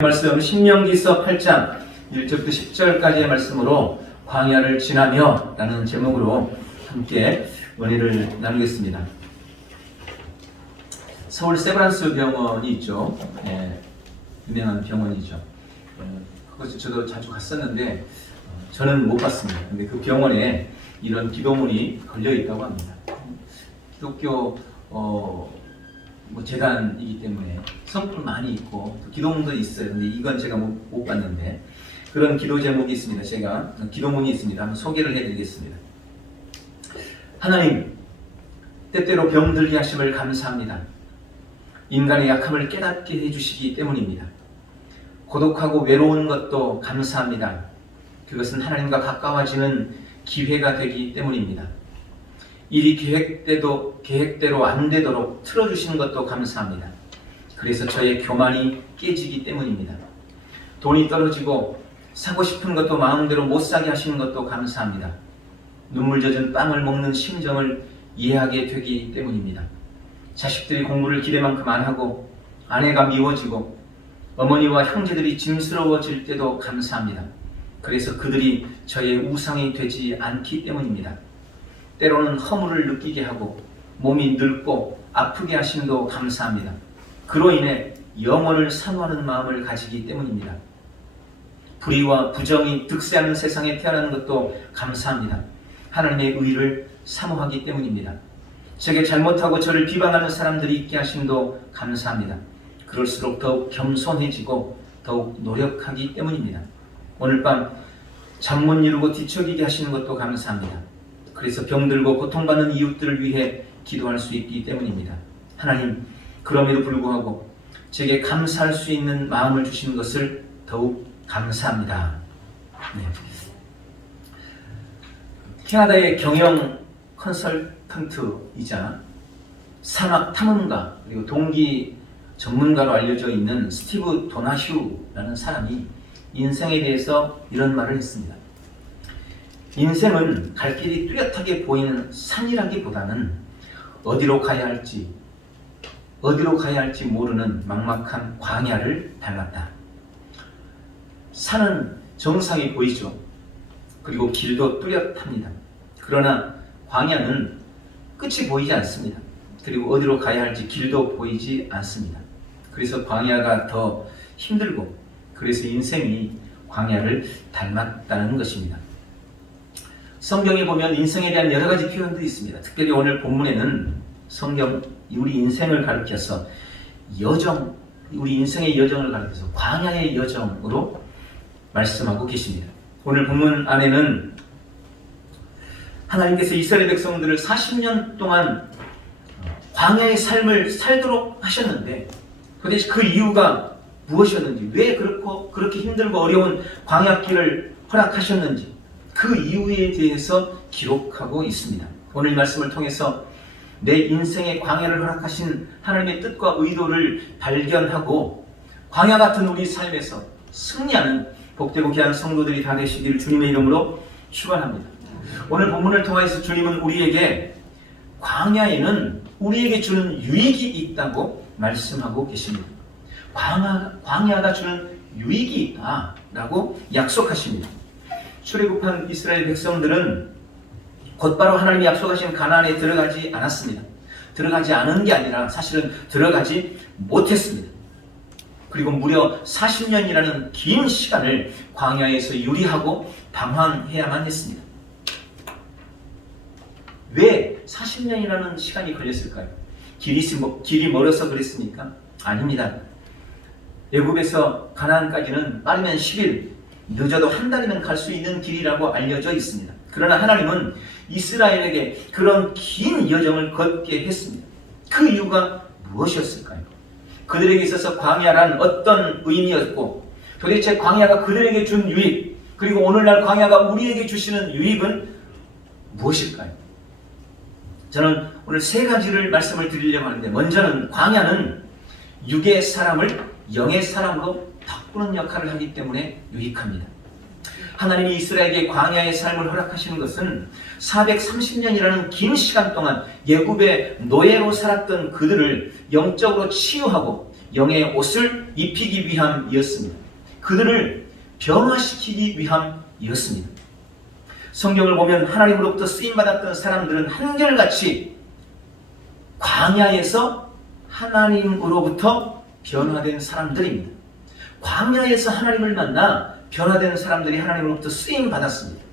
말씀 신명기서 8장 1절부터 10절까지의 말씀으로 광야를 지나며 라는 제목으로 함께 은혜를 나누겠습니다. 서울 세브란스 병원이 있죠. 유명한 병원이죠. 그것을 저도 자주 갔었는데 저는 못 갔습니다. 근데 그 병원에 이런 기도문이 걸려 있다고 합니다. 기독교 재단이기 때문에 성품 많이 있고 기도문도 있어요. 근데 이건 제가 못 봤는데 그런 기도 제목이 있습니다. 제가 기도문이 있습니다. 한번 소개를 해드리겠습니다. 하나님, 때때로 병들게 하심을 감사합니다. 인간의 약함을 깨닫게 해주시기 때문입니다. 고독하고 외로운 것도 감사합니다. 그것은 하나님과 가까워지는 기회가 되기 때문입니다. 일이 계획대로 안 되도록 틀어주시는 것도 감사합니다. 그래서 저의 교만이 깨지기 때문입니다. 돈이 떨어지고 사고 싶은 것도 마음대로 못 사게 하시는 것도 감사합니다. 눈물 젖은 빵을 먹는 심정을 이해하게 되기 때문입니다. 자식들이 공부를 기대만큼 안 하고 아내가 미워지고 어머니와 형제들이 짐스러워질 때도 감사합니다. 그래서 그들이 저의 우상이 되지 않기 때문입니다. 때로는 허물을 느끼게 하고 몸이 늙고 아프게 하심도 감사합니다. 그로 인해 영혼을 사모하는 마음을 가지기 때문입니다. 불의와 부정이 득세하는 세상에 태어나는 것도 감사합니다. 하나님의 의를 사모하기 때문입니다. 제게 잘못하고 저를 비방하는 사람들이 있게 하심도 감사합니다. 그럴수록 더욱 겸손해지고 더욱 노력하기 때문입니다. 오늘 밤 잠 못 이루고 뒤척이게 하시는 것도 감사합니다. 그래서 병들고 고통받는 이웃들을 위해 기도할 수 있기 때문입니다. 하나님, 그럼에도 불구하고 제게 감사할 수 있는 마음을 주신 것을 더욱 감사합니다. 캐나다의 경영 컨설턴트이자 산악 탐험가 그리고 동기 전문가로 알려져 있는 스티브 도나휴라는 사람이 인생에 대해서 이런 말을 했습니다. 인생은 갈 길이 뚜렷하게 보이는 산이라기보다는 어디로 가야 할지 모르는 막막한 광야를 닮았다. 산은 정상이 보이죠. 그리고 길도 뚜렷합니다. 그러나 광야는 끝이 보이지 않습니다. 그리고 어디로 가야 할지 길도 보이지 않습니다. 그래서 광야가 더 힘들고 그래서 인생이 광야를 닮았다는 것입니다. 성경에 보면 인생에 대한 여러 가지 표현들이 있습니다. 특별히 오늘 본문에는 성경 우리 인생을 가리켜서 우리 인생의 여정을 가리켜서 광야의 여정으로 말씀하고 계십니다. 오늘 본문 안에는 하나님께서 이스라엘 백성들을 40년 동안 광야의 삶을 살도록 하셨는데 도대체 그 이유가 무엇이었는지, 왜 그렇게 힘들고 어려운 광야길을 허락하셨는지 그 이유에 대해서 기록하고 있습니다. 오늘 말씀을 통해서 내 인생의 광야를 허락하신 하나님의 뜻과 의도를 발견하고 광야 같은 우리 삶에서 승리하는 복되고 귀한 성도들이 다 되시기를 주님의 이름으로 축원합니다. 오늘 본문을 통해서 주님은 우리에게 광야에는 우리에게 주는 유익이 있다고 말씀하고 계십니다. 광야가 주는 유익이 있다라고 약속하십니다. 출애굽한 이스라엘 백성들은 곧바로 하나님이 약속하신 가나안에 들어가지 않았습니다. 들어가지 않은 게 아니라 사실은 들어가지 못했습니다. 그리고 무려 40년이라는 긴 시간을 광야에서 유리하고 방황해야만 했습니다. 왜 40년이라는 시간이 걸렸을까요? 길이 멀어서 그랬습니까? 아닙니다. 애굽에서 가나안까지는 빠르면 10일, 늦어도 한 달이면 갈 수 있는 길이라고 알려져 있습니다. 그러나 하나님은 이스라엘에게 그런 긴 여정을 걷게 했습니다. 그 이유가 무엇이었을까요? 그들에게 있어서 광야란 어떤 의미였고 도대체 광야가 그들에게 준 유익, 그리고 오늘날 광야가 우리에게 주시는 유익은 무엇일까요? 저는 오늘 세 가지를 말씀을 드리려고 하는데, 먼저는 광야는 육의 사람을 영의 사람으로 바꾸는 역할을 하기 때문에 유익합니다. 하나님이 이스라엘에게 광야의 삶을 허락하시는 것은 430년이라는 긴 시간 동안 애굽의 노예로 살았던 그들을 영적으로 치유하고 영의 옷을 입히기 위함이었습니다. 그들을 변화시키기 위함이었습니다. 성경을 보면 하나님으로부터 쓰임받았던 사람들은 한결같이 광야에서 하나님으로부터 변화된 사람들입니다. 광야에서 하나님을 만나 변화된 사람들이 하나님으로부터 쓰임받았습니다.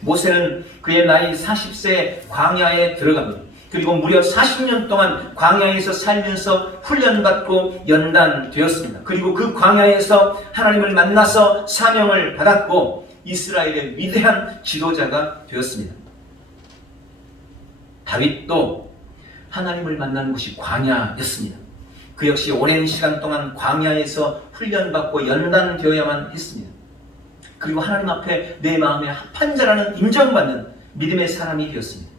모세는 그의 나이 40세에 광야에 들어갑니다. 그리고 무려 40년 동안 광야에서 살면서 훈련받고 연단되었습니다. 그리고 그 광야에서 하나님을 만나서 사명을 받았고 이스라엘의 위대한 지도자가 되었습니다. 다윗도 하나님을 만나는 곳이 광야였습니다. 그 역시 오랜 시간 동안 광야에서 훈련받고 연단되어야만 했습니다. 그리고 하나님 앞에 내 마음에 합한 자라는 인정받는 믿음의 사람이 되었습니다.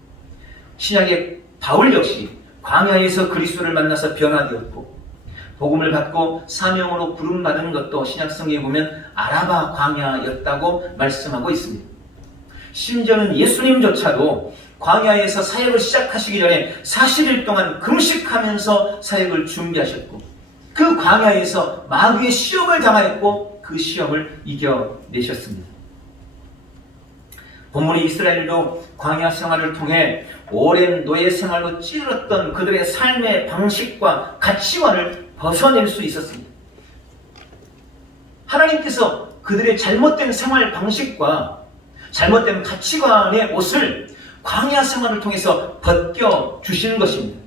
신약의 바울 역시 광야에서 그리스도를 만나서 변화되었고 복음을 받고 사명으로 부름받은 것도 신약성경에 보면 아라바 광야였다고 말씀하고 있습니다. 심지어는 예수님조차도 광야에서 사역을 시작하시기 전에 40일 동안 금식하면서 사역을 준비하셨고 그 광야에서 마귀의 시험을 당하였고 그 시험을 이겨내셨습니다. 본문의 이스라엘도 광야 생활을 통해 오랜 노예 생활로 찌들었던 그들의 삶의 방식과 가치관을 벗어낼 수 있었습니다. 하나님께서 그들의 잘못된 생활 방식과 잘못된 가치관의 옷을 광야 생활을 통해서 벗겨주시는 것입니다.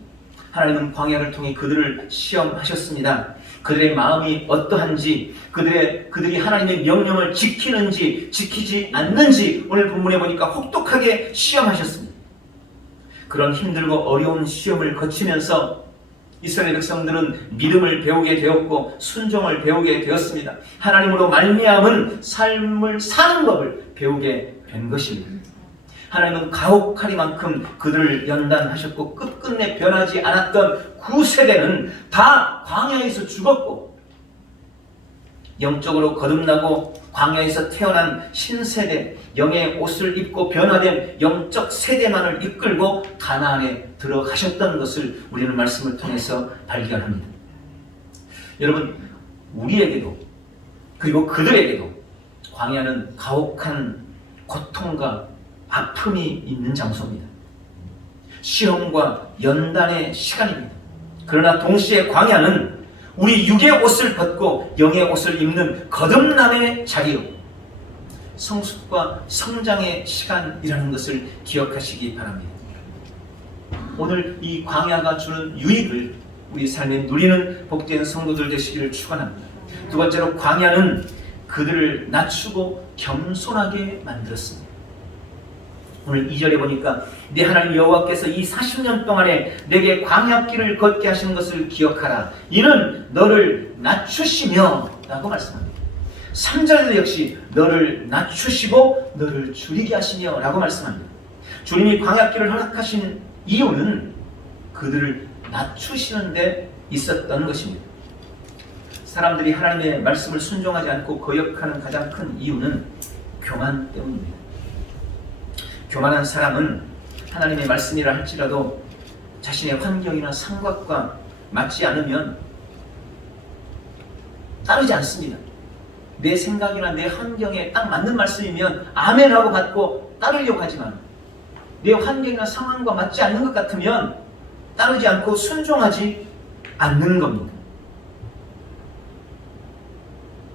하나님은 광야를 통해 그들을 시험하셨습니다. 그들의 마음이 어떠한지, 그들이 하나님의 명령을 지키는지 지키지 않는지 오늘 본문에 보니까 혹독하게 시험하셨습니다. 그런 힘들고 어려운 시험을 거치면서 이스라엘 백성들은 믿음을 배우게 되었고 순종을 배우게 되었습니다. 하나님으로 말미암은 삶을 사는 법을 배우게 된 것입니다. 하나님은 가혹하리만큼 그들을 연단하셨고 끝끝내 변하지 않았던 9세대는 다 광야에서 죽었고 영적으로 거듭나고 광야에서 태어난 신세대, 영의 옷을 입고 변화된 영적 세대만을 이끌고 가나안에 들어가셨던 것을 우리는 말씀을 통해서 발견합니다. 여러분, 우리에게도 그리고 그들에게도 광야는 가혹한 고통과 아픔이 있는 장소입니다. 시험과 연단의 시간입니다. 그러나 동시에 광야는 우리 육의 옷을 벗고 영의 옷을 입는 거듭남의 자리요, 성숙과 성장의 시간이라는 것을 기억하시기 바랍니다. 오늘 이 광야가 주는 유익을 우리 삶에 누리는 복된 성도들 되시기를 축원합니다. 두 번째로 광야는 그들을 낮추고 겸손하게 만들었습니다. 오늘 2절에 보니까 내 하나님 여호와께서 이 40년 동안에 내게 광야길을 걷게 하신 것을 기억하라. 이는 너를 낮추시며 라고 말씀합니다. 3절에도 역시 너를 낮추시고 너를 줄이게 하시며 라고 말씀합니다. 주님이 광야길을 허락하신 이유는 그들을 낮추시는 데 있었던 것입니다. 사람들이 하나님의 말씀을 순종하지 않고 거역하는 가장 큰 이유는 교만 때문입니다. 교만한 사람은 하나님의 말씀이라 할지라도 자신의 환경이나 상황과 맞지 않으면 따르지 않습니다. 내 생각이나 내 환경에 딱 맞는 말씀이면 아멘하고 받고 따르려고 하지만 내 환경이나 상황과 맞지 않는 것 같으면 따르지 않고 순종하지 않는 겁니다.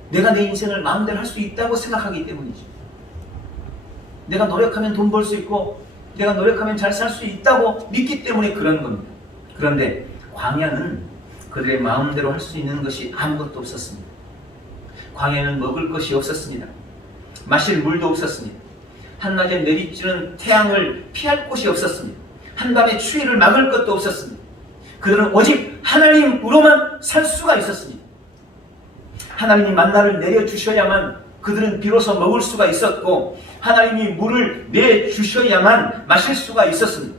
내가 내 인생을 마음대로 할 수 있다고 생각하기 때문이죠. 내가 노력하면 돈 벌 수 있고 내가 노력하면 잘 살 수 있다고 믿기 때문에 그런 겁니다. 그런데 광야는 그들의 마음대로 할 수 있는 것이 아무것도 없었습니다. 광야는 먹을 것이 없었습니다. 마실 물도 없었습니다. 한낮에 내리쬐는 태양을 피할 곳이 없었습니다. 한밤의 추위를 막을 것도 없었습니다. 그들은 오직 하나님으로만 살 수가 있었습니다. 하나님이 만나를 내려주셔야만 그들은 비로소 먹을 수가 있었고 하나님이 물을 내주셔야만 마실 수가 있었습니다.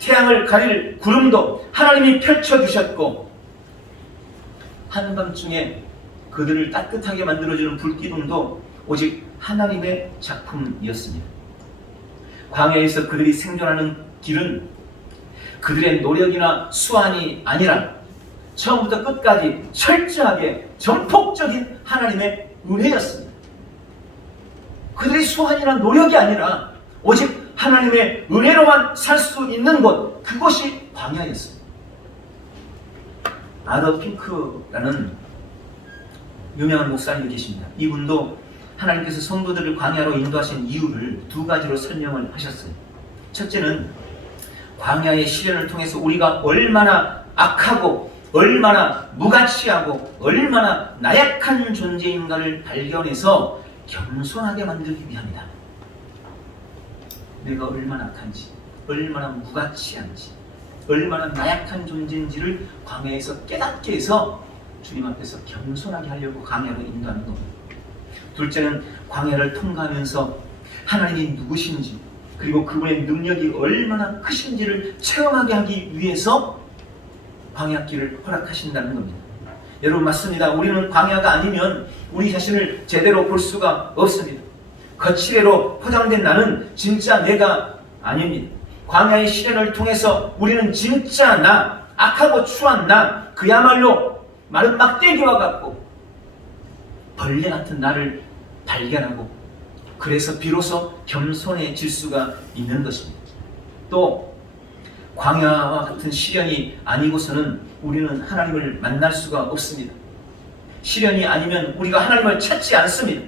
태양을 가릴 구름도 하나님이 펼쳐주셨고 한밤중에 그들을 따뜻하게 만들어주는 불기둥도 오직 하나님의 작품이었습니다. 광야에서 그들이 생존하는 길은 그들의 노력이나 수완이 아니라 처음부터 끝까지 철저하게 전폭적인 하나님의 은혜였습니다. 그들의 수완이나 노력이 아니라 오직 하나님의 은혜로만 살 수 있는 곳, 그것이 광야였습니다. 아더 핑크라는 유명한 목사님이 계십니다. 이분도 하나님께서 성도들을 광야로 인도하신 이유를 두 가지로 설명을 하셨어요. 첫째는 광야의 시련을 통해서 우리가 얼마나 악하고 얼마나 무가치하고 얼마나 나약한 존재인가를 발견해서 겸손하게 만들기 위함이다. 내가 얼마나 악한지, 얼마나 무가치한지, 얼마나 나약한 존재인지를 광야에서 깨닫게 해서 주님 앞에서 겸손하게 하려고 광야로 인도하는 겁니다. 둘째는 광야를 통과하면서 하나님이 누구신지, 그리고 그분의 능력이 얼마나 크신지를 체험하게 하기 위해서 광야길을 허락하신다는 겁니다. 여러분, 맞습니다. 우리는 광야가 아니면 우리 자신을 제대로 볼 수가 없습니다. 거칠애로 포장된 나는 진짜 내가 아닙니다. 광야의 시련을 통해서 우리는 진짜 나, 악하고 추한 나, 그야말로 마른 막대기와 같고 벌레 같은 나를 발견하고, 그래서 비로소 겸손해질 수가 있는 것입니다. 또 광야와 같은 시련이 아니고서는 우리는 하나님을 만날 수가 없습니다. 시련이 아니면 우리가 하나님을 찾지 않습니다.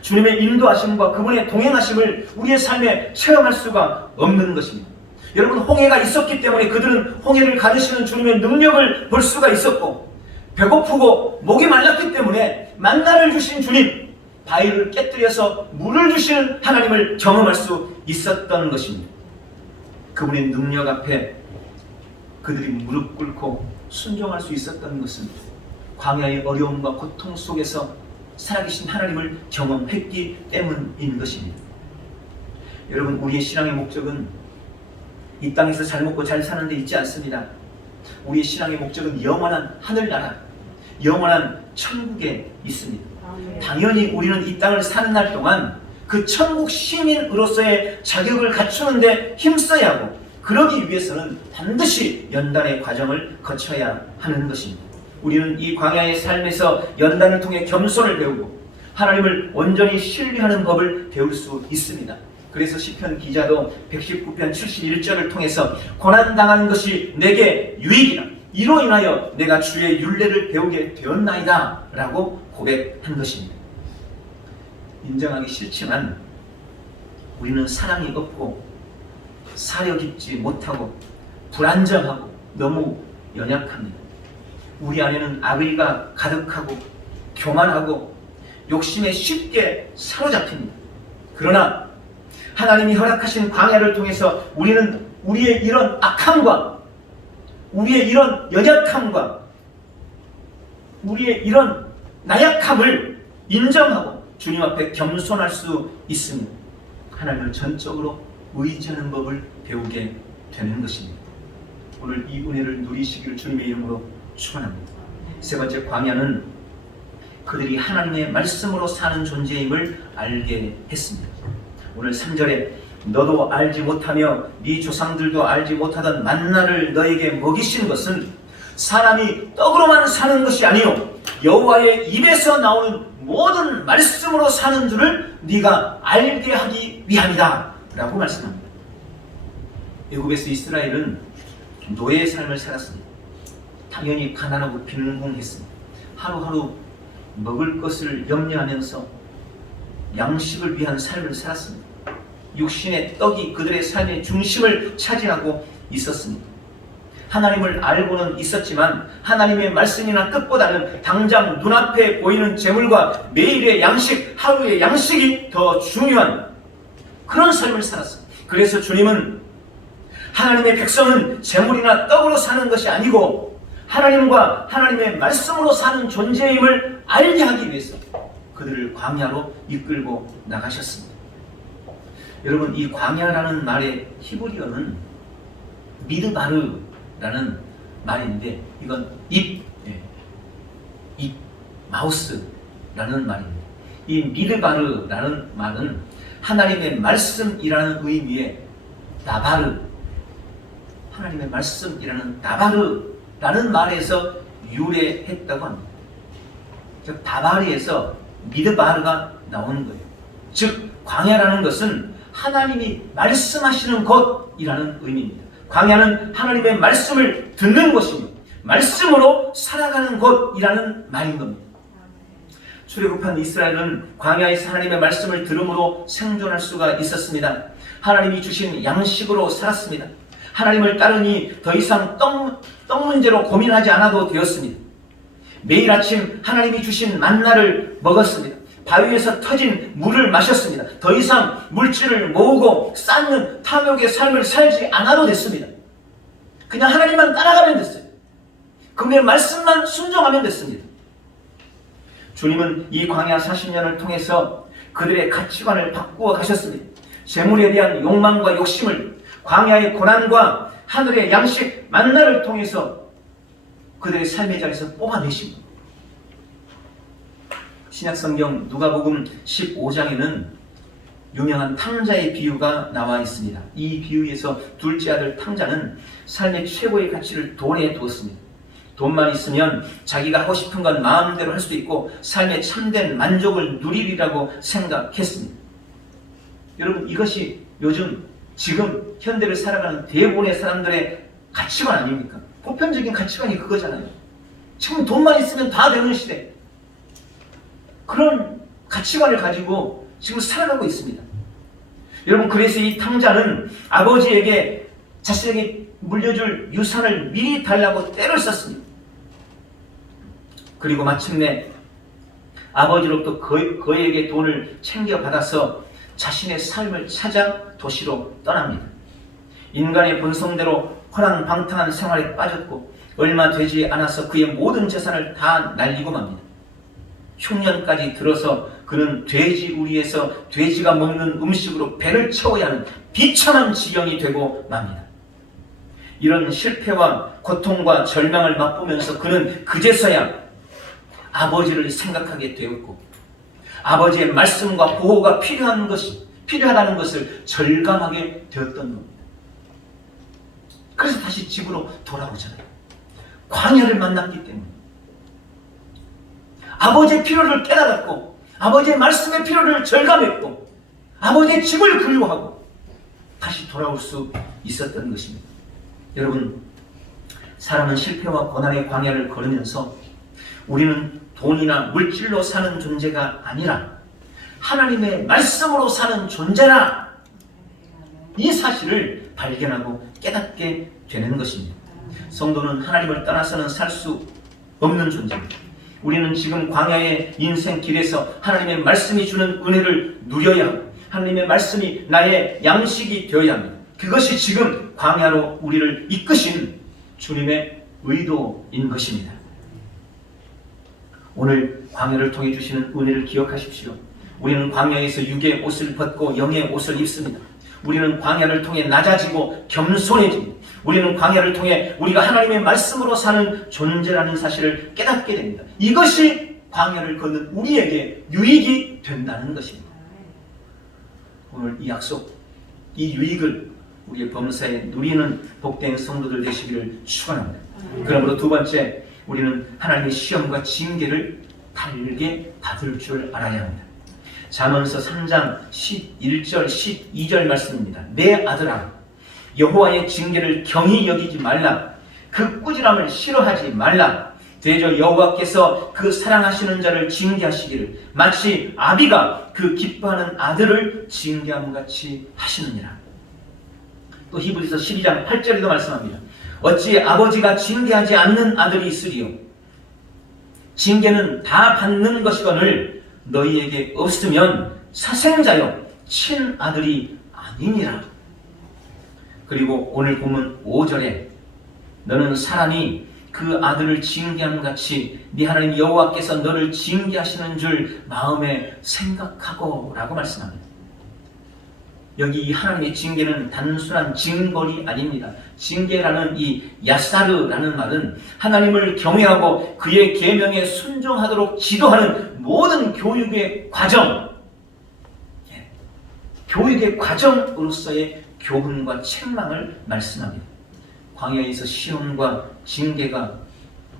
주님의 인도하심과 그분의 동행하심을 우리의 삶에 체험할 수가 없는 것입니다. 여러분, 홍해가 있었기 때문에 그들은 홍해를 가르시는 주님의 능력을 볼 수가 있었고, 배고프고 목이 말랐기 때문에 만나를 주신 주님, 바위를 깨뜨려서 물을 주시는 하나님을 경험할 수 있었던 것입니다. 그분의 능력 앞에 그들이 무릎 꿇고 순종할 수 있었던 것은 광야의 어려움과 고통 속에서 살아계신 하나님을 경험했기 때문인 것입니다. 여러분, 우리의 신앙의 목적은 이 땅에서 잘 먹고 잘 사는 데 있지 않습니다. 우리의 신앙의 목적은 영원한 하늘나라, 영원한 천국에 있습니다. 당연히 우리는 이 땅을 사는 날 동안 그 천국 시민으로서의 자격을 갖추는데 힘써야 하고, 그러기 위해서는 반드시 연단의 과정을 거쳐야 하는 것입니다. 우리는 이 광야의 삶에서 연단을 통해 겸손을 배우고 하나님을 온전히 신뢰하는 법을 배울 수 있습니다. 그래서 시편 기자도 119편 71절을 통해서 고난당하는 것이 내게 유익이라, 이로 인하여 내가 주의 율례를 배우게 되었나이다 라고 고백한 것입니다. 인정하기 싫지만 우리는 사랑이 없고 사려 깊지 못하고 불안정하고 너무 연약합니다. 우리 안에는 악의가 가득하고 교만하고 욕심에 쉽게 사로잡힙니다. 그러나 하나님이 허락하신 광야를 통해서 우리는 우리의 이런 악함과 우리의 이런 연약함과 우리의 이런 나약함을 인정하고 주님 앞에 겸손할 수 있습니다. 하나님을 전적으로 의지하는 법을 배우게 되는 것입니다. 오늘 이 은혜를 누리시기를 주님의 이름으로 축원합니다. 세 번째, 광야는 그들이 하나님의 말씀으로 사는 존재임을 알게 했습니다. 오늘 3절에 너도 알지 못하며 네 조상들도 알지 못하던 만나를 너에게 먹이신 것은 사람이 떡으로만 사는 것이 아니요 여호와의 입에서 나오는 모든 말씀으로 사는 줄을 네가 알게 하기 위함이다 라고 말씀합니다. 애굽에서 이스라엘은 노예의 삶을 살았습니다. 당연히 가난하고 빈궁했습니다. 하루하루 먹을 것을 염려하면서 양식을 위한 삶을 살았습니다. 육신의 떡이 그들의 삶의 중심을 차지하고 있었습니다. 하나님을 알고는 있었지만 하나님의 말씀이나 뜻보다는 당장 눈앞에 보이는 재물과 매일의 양식, 하루의 양식이 더 중요한 그런 삶을 살았습니다. 그래서 주님은 하나님의 백성은 재물이나 떡으로 사는 것이 아니고 하나님과 하나님의 말씀으로 사는 존재임을 알게 하기 위해서 그들을 광야로 이끌고 나가셨습니다. 여러분, 이 광야라는 말의 히브리어는 미드바르라는 말인데 이건 입, 마우스라는 말입니다. 이 미드바르라는 말은 하나님의 말씀이라는 의미의 나바르, 하나님의 말씀이라는 나바르라는 말에서 유래했다고 합니다. 즉 다바리에서 미드바르가 나오는 거예요. 즉 광야라는 것은 하나님이 말씀하시는 곳이라는 의미입니다. 광야는 하나님의 말씀을 듣는 곳입니다. 말씀으로 살아가는 곳이라는 말인 겁니다. 출애굽한 이스라엘은 광야에서 하나님의 말씀을 들음으로 생존할 수가 있었습니다. 하나님이 주신 양식으로 살았습니다. 하나님을 따르니 더 이상 떡 문제로 고민하지 않아도 되었습니다. 매일 아침 하나님이 주신 만나를 먹었습니다. 바위에서 터진 물을 마셨습니다. 더 이상 물질을 모으고 쌓는 탐욕의 삶을 살지 않아도 됐습니다. 그냥 하나님만 따라가면 됐어요. 그분의 말씀만 순종하면 됐습니다. 주님은 이 광야 40년을 통해서 그들의 가치관을 바꾸어 가셨습니다. 재물에 대한 욕망과 욕심을 광야의 고난과 하늘의 양식 만나를 통해서 그들의 삶의 자리에서 뽑아내신 겁니다. 신약성경 누가복음 15장에는 유명한 탕자의 비유가 나와 있습니다. 이 비유에서 둘째 아들 탕자는 삶의 최고의 가치를 돈에 두었습니다. 돈만 있으면 자기가 하고 싶은 건 마음대로 할 수도 있고 삶의 참된 만족을 누리리라고 생각했습니다. 여러분, 이것이 지금 현대를 살아가는 대부분의 사람들의 가치관 아닙니까? 보편적인 가치관이 그거잖아요. 지금 돈만 있으면 다 되는 시대. 그런 가치관을 가지고 지금 살아가고 있습니다. 여러분, 그래서 이 탕자는 아버지에게 자신에게 물려줄 유산을 미리 달라고 떼를 썼습니다. 그리고 마침내 아버지로부터 그에게 돈을 챙겨받아서 자신의 삶을 찾아 도시로 떠납니다. 인간의 본성대로 허랑방탕한 생활에 빠졌고 얼마 되지 않아서 그의 모든 재산을 다 날리고 맙니다. 흉년까지 들어서 그는 돼지 우리에서 돼지가 먹는 음식으로 배를 채워야 하는 비참한 지경이 되고 맙니다. 이런 실패와 고통과 절망을 맛보면서 그는 그제서야 아버지를 생각하게 되었고 아버지의 말씀과 보호가 필요하다는 것을 절감하게 되었던 겁니다. 그래서 다시 집으로 돌아오잖아요. 광야를 만났기 때문에. 아버지의 필요를 깨달았고 아버지의 말씀의 필요를 절감했고 아버지의 집을 그리워하고 다시 돌아올 수 있었던 것입니다. 여러분, 사람은 실패와 고난의 광야를 걸으면서 우리는 돈이나 물질로 사는 존재가 아니라 하나님의 말씀으로 사는 존재라, 이 사실을 발견하고 깨닫게 되는 것입니다. 성도는 하나님을 떠나서는 살 수 없는 존재입니다. 우리는 지금 광야의 인생 길에서 하나님의 말씀이 주는 은혜를 누려야 하고 하나님의 말씀이 나의 양식이 되어야 합니다. 그것이 지금 광야로 우리를 이끄신 주님의 의도인 것입니다. 오늘 광야를 통해 주시는 은혜를 기억하십시오. 우리는 광야에서 육의 옷을 벗고 영의 옷을 입습니다. 우리는 광야를 통해 낮아지고 겸손해집니다. 우리는 광야를 통해 우리가 하나님의 말씀으로 사는 존재라는 사실을 깨닫게 됩니다. 이것이 광야를 걷는 우리에게 유익이 된다는 것입니다. 오늘 이 약속, 이 유익을 우리의 범사에 누리는 복된 성도들 되시기를 축원합니다. 그러므로 두 번째, 우리는 하나님의 시험과 징계를 달게 받을 줄 알아야 합니다. 잠언서 3장 11절 12절 말씀입니다. 내 아들아, 여호와의 징계를 경히 여기지 말라. 그 꾸지람을 싫어하지 말라. 대저 여호와께서 그 사랑하시는 자를 징계하시기를 마치 아비가 그 기뻐하는 아들을 징계함 같이 하시느니라. 또 히브리서 12장 8절에도 말씀합니다. 어찌 아버지가 징계하지 않는 아들이 있으리요? 징계는 다 받는 것이거늘 너희에게 없으면 사생자여 친아들이 아니니라. 그리고 오늘 본문 5절에 너는 사람이 그 아들을 징계함 같이 네 하나님 여호와께서 너를 징계하시는 줄 마음에 생각하고 라고 말씀합니다. 여기 이 하나님의 징계는 단순한 징벌이 아닙니다. 징계라는 이 야사르라는 말은 하나님을 경외하고 그의 계명에 순종하도록 지도하는 모든 교육의 과정, 교육의 과정으로서의 교훈과 책망을 말씀합니다. 광야에서 시험과 징계가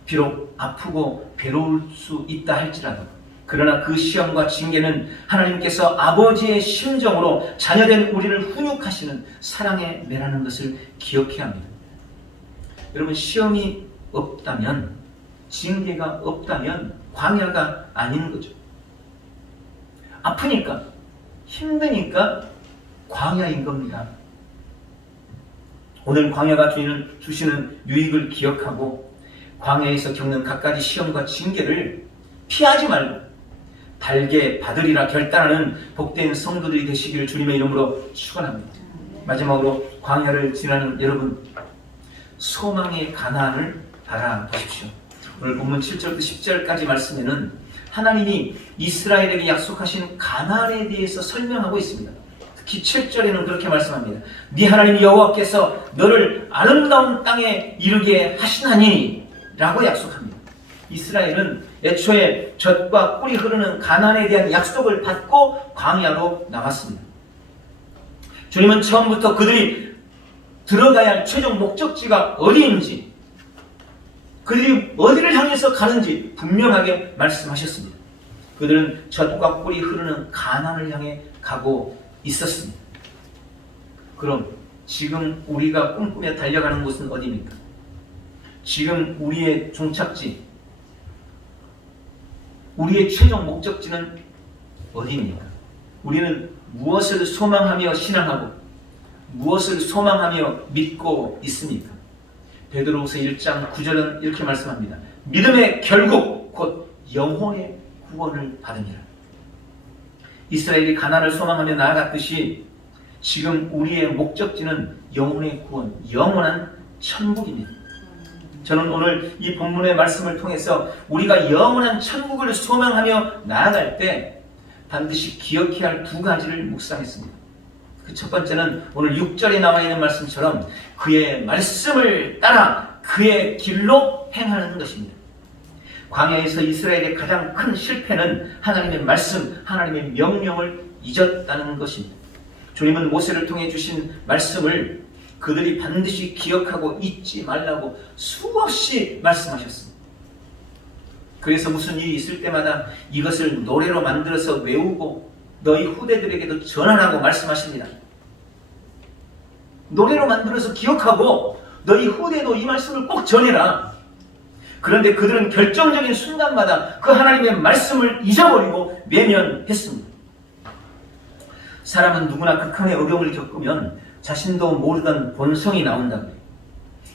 비록 아프고 괴로울 수 있다 할지라도, 그러나 그 시험과 징계는 하나님께서 아버지의 심정으로 자녀된 우리를 훈육하시는 사랑의 매라는 것을 기억해야 합니다. 여러분, 시험이 없다면, 징계가 없다면 광야가 아닌 거죠. 아프니까, 힘드니까 광야인 겁니다. 오늘 광야가 주시는 유익을 기억하고 광야에서 겪는 갖가지 시험과 징계를 피하지 말고 달게 받으리라 결단하는 복된 성도들이 되시기를 주님의 이름으로 축원합니다. 마지막으로 광야를 지나는 여러분, 소망의 가나안을 바라보십시오. 오늘 본문 7절부터 10절까지 말씀에는 하나님이 이스라엘에게 약속하신 가나안에 대해서 설명하고 있습니다. 특히 7절에는 그렇게 말씀합니다. 네 하나님 여호와께서 너를 아름다운 땅에 이르게 하시나니 라고 약속합니다. 이스라엘은 애초에 젖과 꿀이 흐르는 가나안에 대한 약속을 받고 광야로 나왔습니다. 주님은 처음부터 그들이 들어가야 할 최종 목적지가 어디인지, 그들이 어디를 향해서 가는지 분명하게 말씀하셨습니다. 그들은 젖과 꿀이 흐르는 가나안을 향해 가고 있었습니다. 그럼 지금 우리가 꿈꾸며 달려가는 곳은 어디입니까? 지금 우리의 종착지, 우리의 최종 목적지는 어디입니까? 우리는 무엇을 소망하며 신앙하고 무엇을 소망하며 믿고 있습니까? 베드로후서 1장 9절은 이렇게 말씀합니다. 믿음의 결국 곧 영혼의 구원을 받으니라. 이스라엘이 가나안을 소망하며 나아갔듯이 지금 우리의 목적지는 영혼의 구원, 영원한 천국입니다. 저는 오늘 이 본문의 말씀을 통해서 우리가 영원한 천국을 소망하며 나아갈 때 반드시 기억해야 할 두 가지를 묵상했습니다. 그 첫 번째는 오늘 6절에 나와 있는 말씀처럼 그의 말씀을 따라 그의 길로 행하는 것입니다. 광야에서 이스라엘의 가장 큰 실패는 하나님의 말씀, 하나님의 명령을 잊었다는 것입니다. 주님은 모세를 통해 주신 말씀을 그들이 반드시 기억하고 잊지 말라고 수없이 말씀하셨습니다. 그래서 무슨 일이 있을 때마다 이것을 노래로 만들어서 외우고 너희 후대들에게도 전하라고 말씀하십니다. 노래로 만들어서 기억하고 너희 후대도 이 말씀을 꼭 전해라. 그런데 그들은 결정적인 순간마다 그 하나님의 말씀을 잊어버리고 외면했습니다. 사람은 누구나 극한의 어려움을 겪으면 자신도 모르던 본성이 나온다고요.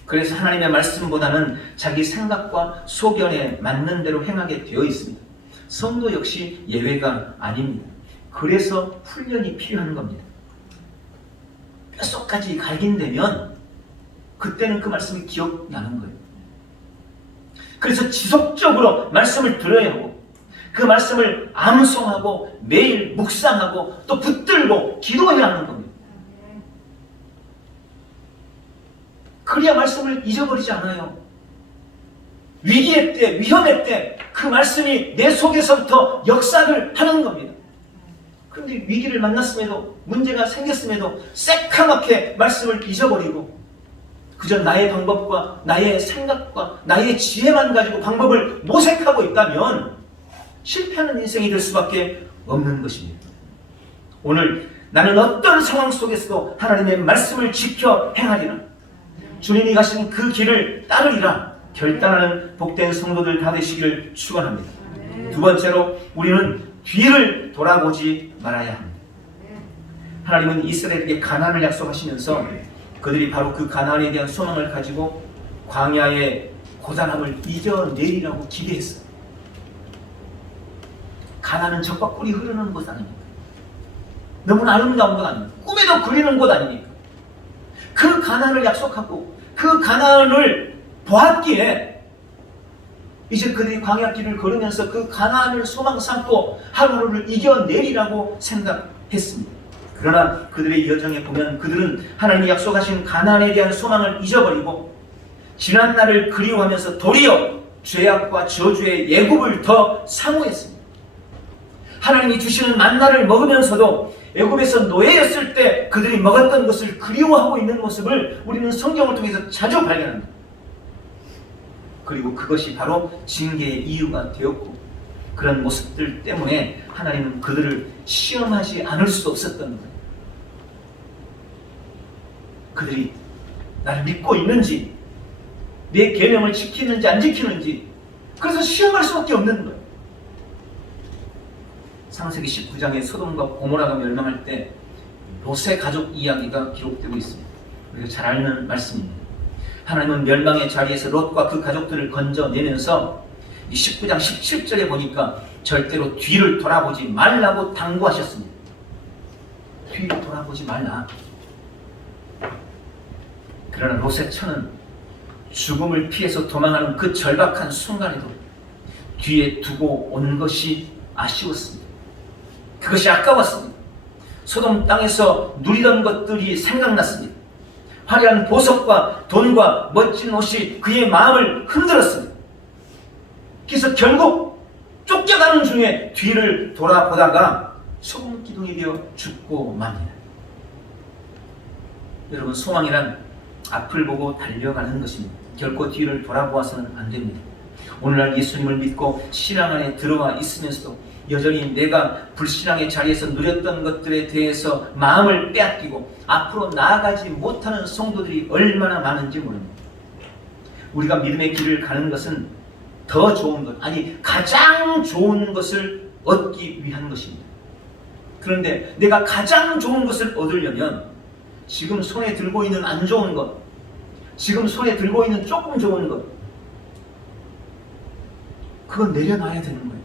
그래서 하나님의 말씀보다는 자기 생각과 소견에 맞는 대로 행하게 되어 있습니다. 성도 역시 예외가 아닙니다. 그래서 훈련이 필요한 겁니다. 뼛속까지 갈긴되면 그때는 그 말씀이 기억나는 거예요. 그래서 지속적으로 말씀을 들어야 하고 그 말씀을 암송하고 매일 묵상하고 또 붙들고 기도해야 하는 겁니다. 그래야 말씀을 잊어버리지 않아요. 위기의 때, 위험의 때 그 말씀이 내 속에서부터 역사를 하는 겁니다. 그런데 위기를 만났음에도, 문제가 생겼음에도 새카맣게 말씀을 잊어버리고 그저 나의 방법과 나의 생각과 나의 지혜만 가지고 방법을 모색하고 있다면 실패하는 인생이 될 수밖에 없는 것입니다. 오늘 나는 어떤 상황 속에서도 하나님의 말씀을 지켜 행하리라, 주님이 가신 그 길을 따르리라 결단하는 복된 성도들 다 되시기를 축원합니다. 두 번째로 우리는 뒤를 돌아보지 말아야 합니다. 하나님은 이스라엘에게 가나안을 약속하시면서 그들이 바로 그 가나안에 대한 소망을 가지고 광야의 고단함을 잊어내리라고 기대했어요. 가나안은 젖과 꿀이 흐르는 곳 아닙니까? 너무나 아름다운 곳 아닙니까? 꿈에도 그리는 곳 아닙니까? 그 가나안을 약속하고 그 가나안을 보았기에 이제 그들이 광야길을 걸으면서 그 가나안을 소망 삼고 하루하루를 이겨내리라고 생각했습니다. 그러나 그들의 여정에 보면 그들은 하나님이 약속하신 가나안에 대한 소망을 잊어버리고 지난 날을 그리워하면서 도리어 죄악과 저주의 예굽을 더 사모했습니다. 하나님이 주시는 만나를 먹으면서도 애굽에서 노예였을 때 그들이 먹었던 것을 그리워하고 있는 모습을 우리는 성경을 통해서 자주 발견합니다. 그리고 그것이 바로 징계의 이유가 되었고, 그런 모습들 때문에 하나님은 그들을 시험하지 않을 수 없었던 거예요. 그들이 나를 믿고 있는지, 내 계명을 지키는지 안 지키는지, 그래서 시험할 수밖에 없는 거예요. 창세기 19장에 소돔과 고모라가 멸망할 때 롯의 가족 이야기가 기록되고 있습니다. 우리가 잘 알는 말씀입니다. 하나님은 멸망의 자리에서 롯과 그 가족들을 건져내면서 이 19장 17절에 보니까 절대로 뒤를 돌아보지 말라고 당부하셨습니다. 뒤를 돌아보지 말라. 그러나 롯의 처는 죽음을 피해서 도망하는 그 절박한 순간에도 뒤에 두고 온 것이 아쉬웠습니다. 그것이 아까웠습니다. 소돔 땅에서 누리던 것들이 생각났습니다. 화려한 보석과 돈과 멋진 옷이 그의 마음을 흔들었습니다. 그래서 결국 쫓겨가는 중에 뒤를 돌아보다가 소금 기둥이 되어 죽고 맙니다. 여러분, 소망이란 앞을 보고 달려가는 것입니다. 결코 뒤를 돌아보아서는 안 됩니다. 오늘날 예수님을 믿고 신앙 안에 들어와 있으면서도 여전히 내가 불신앙의 자리에서 누렸던 것들에 대해서 마음을 빼앗기고 앞으로 나아가지 못하는 성도들이 얼마나 많은지 모릅니다. 우리가 믿음의 길을 가는 것은 더 좋은 것, 아니 가장 좋은 것을 얻기 위한 것입니다. 그런데 내가 가장 좋은 것을 얻으려면 지금 손에 들고 있는 안 좋은 것, 지금 손에 들고 있는 조금 좋은 것, 그건 내려놔야 되는 거예요.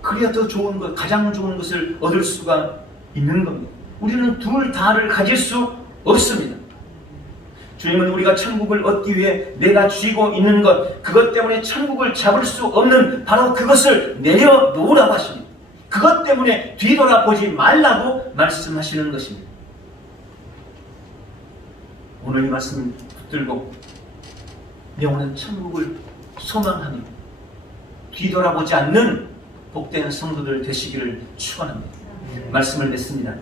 그래야 더 좋은 것, 가장 좋은 것을 얻을 수가 있는 겁니다. 우리는 둘 다를 가질 수 없습니다. 주님은 우리가 천국을 얻기 위해 내가 쥐고 있는 것, 그것 때문에 천국을 잡을 수 없는 바로 그것을 내려놓으라고 하십니다. 그것 때문에 뒤돌아보지 말라고 말씀하시는 것입니다. 오늘 이 말씀을 붙들고 영원한 천국을 소망하며 뒤돌아보지 않는 복된 성도들 되시기를 축원합니다. 말씀을 맺습니다.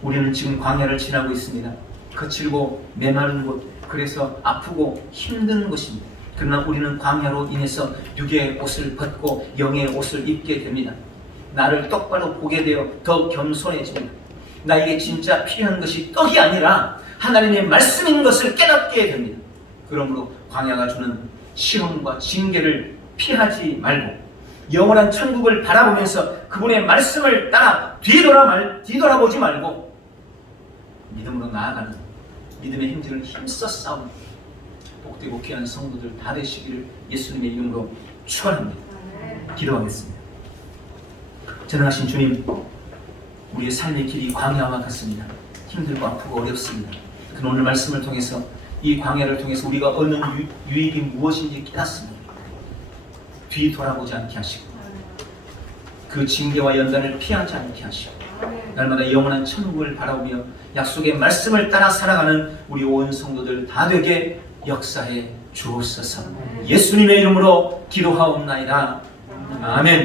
우리는 지금 광야를 지나고 있습니다. 거칠고 메마른 곳, 그래서 아프고 힘든 곳입니다. 그러나 우리는 광야로 인해서 육의 옷을 벗고 영의 옷을 입게 됩니다. 나를 똑바로 보게 되어 더 겸손해집니다. 나에게 진짜 필요한 것이 떡이 아니라 하나님의 말씀인 것을 깨닫게 됩니다. 그러므로 광야가 주는 시험과 징계를 피하지 말고 영원한 천국을 바라보면서 그분의 말씀을 따라 뒤돌아보지 말고 믿음으로 나아가는, 믿음의 힘들을 힘써 싸우는 복되고 귀한 성도들 다 되시기를 예수님의 이름으로 축원합니다. 기도하겠습니다. 전능하신 주님, 우리의 삶의 길이 광야와 같습니다. 힘들고 아프고 어렵습니다. 그 오늘 말씀을 통해서, 이 광야를 통해서 우리가 얻는 유익이 무엇인지 깨닫습니다. 뒤돌아보지 않게 하시고 그 징계와 연단을 피하지 않게 하시고 날마다 영원한 천국을 바라보며 약속의 말씀을 따라 살아가는 우리 온 성도들 다 되게 역사해 주옵소서. 예수님의 이름으로 기도하옵나이다. 아멘.